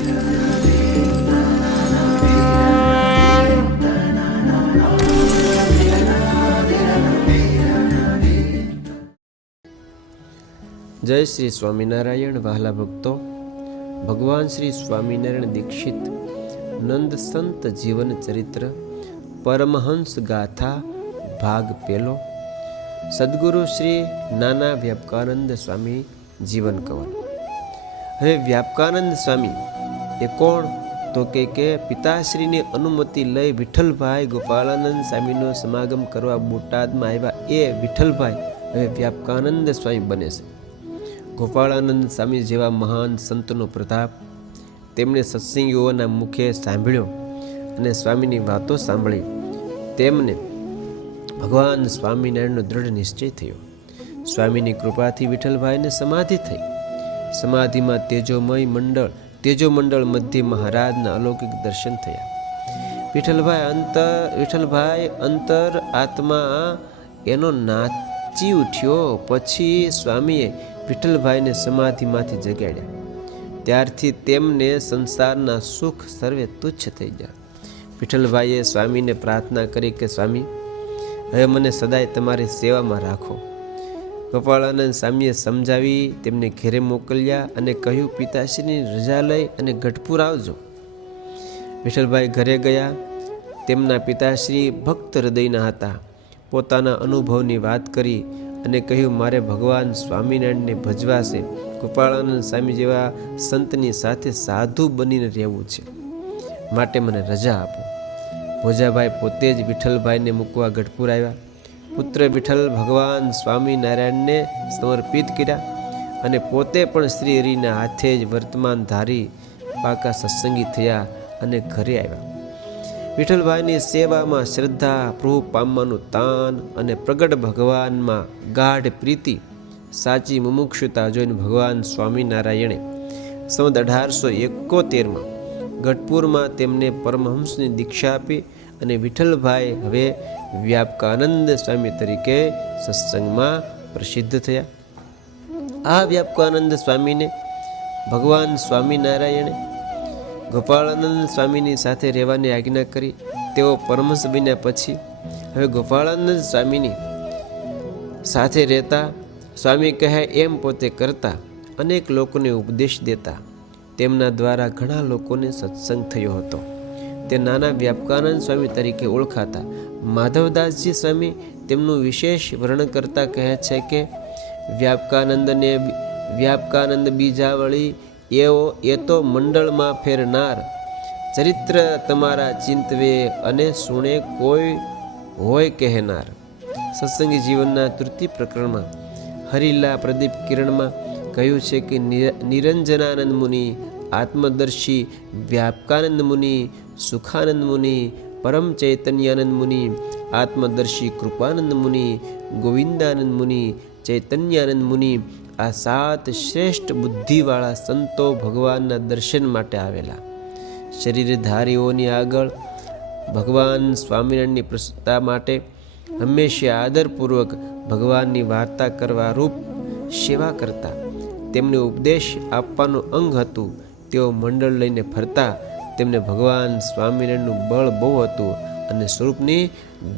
જય શ્રી સ્વામિનારાયણ વહાલા ભક્તો. ભગવાન શ્રી સ્વામિનારાયણ દીક્ષિત નંદ સંત જીવન ચરિત્ર પરમહંસ ગાથા ભાગ પેલો. સદગુરુ શ્રી નાના વ્યાપકાનંદ સ્વામી જીવન કવન. હવે વ્યાપકાનંદ સ્વામી એ કોણ? તો કે કે પિતાશ્રીની અનુમતિ લઈ વિઠ્ઠલભાઈ ગોપાળાનંદ સ્વામીનો સમાગમ કરવા બોટાદમાં આવ્યા એ વિઠ્ઠલભાઈ હવે વ્યાપકાનંદ સ્વામી બને છે. ગોપાળાનંદ સ્વામી જેવા મહાન સંતનો પ્રતાપ તેમણે સત્સંગીઓના મુખે સાંભળ્યો અને સ્વામીની વાતો સાંભળી. તેમને ભગવાન સ્વામિનારાયણનો દ્રઢ નિશ્ચય થયો. સ્વામીની કૃપાથી વિઠ્ઠલભાઈને સમાધિ થઈ. સમાધિમાં તેજોમય મંડળ તેજો મંડળ મધ્ય મહારાજના અલૌકિક દર્શન થયા. વિઠ્ઠલભાઈ અંતર વિઠ્ઠલભાઈ અંતર આત્મા એનો નાચી ઉઠ્યો, પછી સ્વામીએ વિઠ્ઠલભાઈને સમાધિમાંથી જગાડ્યા. ત્યારથી તેમને સંસારના સુખ સર્વે તુચ્છ થઈ ગયા. વિઠ્ઠલભાઈએ સ્વામીને પ્રાર્થના કરી કે, સ્વામી, હવે મને સદાય તમારી સેવામાં રાખો. ગોપાળાનંદ સ્વામીએ સમજાવી, તેમને ઘેરે મોકલ્યા અને કહ્યું, પિતાશ્રીની રજા લઈ અને ગઢપુર આવજો. વિઠ્ઠલભાઈ ઘરે ગયા. તેમના પિતાશ્રી ભક્ત હૃદયના હતા. પોતાના અનુભવની વાત કરી અને કહ્યું, મારે ભગવાન સ્વામિનારાયણને ભજવા છે. ગોપાળાનંદ સ્વામી જેવા સંતની સાથે સાધુ બનીને રહેવું છે. માટે મને રજા આપો. ભોજાભાઈ પોતે જ વિઠ્ઠલભાઈને મૂકવા ગઢપુર આવ્યા. પુત્ર વિઠ્ઠલ ભગવાન સ્વામિનારાયણને સમર્પિત કર્યા અને પોતે પણ શ્રી હરિના હાથે જ વર્તમાન ધારી પાકા સત્સંગી થયા અને ઘરે આવ્યા. વિઠ્ઠલભાઈની સેવામાં શ્રદ્ધા, પ્રભુ પામવાનું તાન અને પ્રગટ ભગવાનમાં ગાઢ પ્રીતિ, સાચી મુમુક્ષુતા જોઈને ભગવાન સ્વામિનારાયણે સંવત અઢારસો એકોતેરમાં ગઢપુરમાં તેમને પરમહંસની દીક્ષા આપી અને વિઠ્ઠલભાઈ હવે વ્યાપકાનંદ સ્વામી તરીકે સત્સંગમાં પ્રસિદ્ધ થયા. આ વ્યાપકાનંદ સ્વામીને ભગવાન સ્વામિનારાયણે ગોપાળાનંદ સ્વામીની સાથે રહેવાની આજ્ઞા કરી. તેઓ પરમહંસ બન્યા પછી હવે ગોપાળાનંદ સ્વામીની સાથે રહેતા સ્વામી કહે એમ પોતે કરતા અનેક લોકોને ઉપદેશ દેતા. તેમના દ્વારા ઘણા લોકોને સત્સંગ થયો હતો. તે નાના વ્યાપકાનંદ સ્વામી તરીકે ઓળખાતા. માધવદાસજી સ્વામી તેમનું વિશેષ વર્ણન કરતા કહે છે કે, વ્યાપકાનંદને વ્યાપકાનંદ બીજા વળી એવો એ તો મંડળમાં ફેરનાર. ચરિત્ર તમારા ચિંતવે અને સુણે કોઈ હોય કહેનાર. સત્સંગી જીવનના તૃતીય પ્રકરણમાં હરિલા પ્રદીપ કિરણમાં કહ્યું છે કે નિરંજનાનંદ મુનિ આત્મદર્શી વ્યાપકાનંદ મુનિ, સુખાનંદ મુનિ, પરમ ચૈતન્યાનંદ મુનિ, આત્મદર્શી કૃપાનંદ મુનિ, ગોવિંદાનંદ મુનિ, ચૈતન્યાનંદ મુનિ, આ સાત શ્રેષ્ઠ બુદ્ધિવાળા સંતો ભગવાનના દર્શન માટે આવેલા. શરીરધારીઓની આગળ ભગવાન સ્વામિનારાયણની પ્રસન્નતા માટે હંમેશા આદરપૂર્વક ભગવાનની વાર્તા કરવા રૂપ સેવા કરતા. તેમને ઉપદેશ આપવાનું અંગ હતું તેઓ મંડળ લઈને ફરતા, તેમને ભગવાન સ્વામિનારાયણનું બળ બહુ હતું અને સ્વરૂપની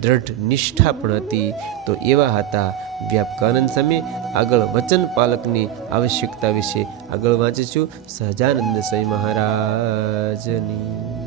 દ્રઢ નિષ્ઠા પણ હતી. તો એવા હતા વ્યાપકાનંદ સ્વામી. આગળ વચન પાલકની આવશ્યકતા વિશે આગળ વાંચીશું સહજાનંદ સ્વામી મહારાજની.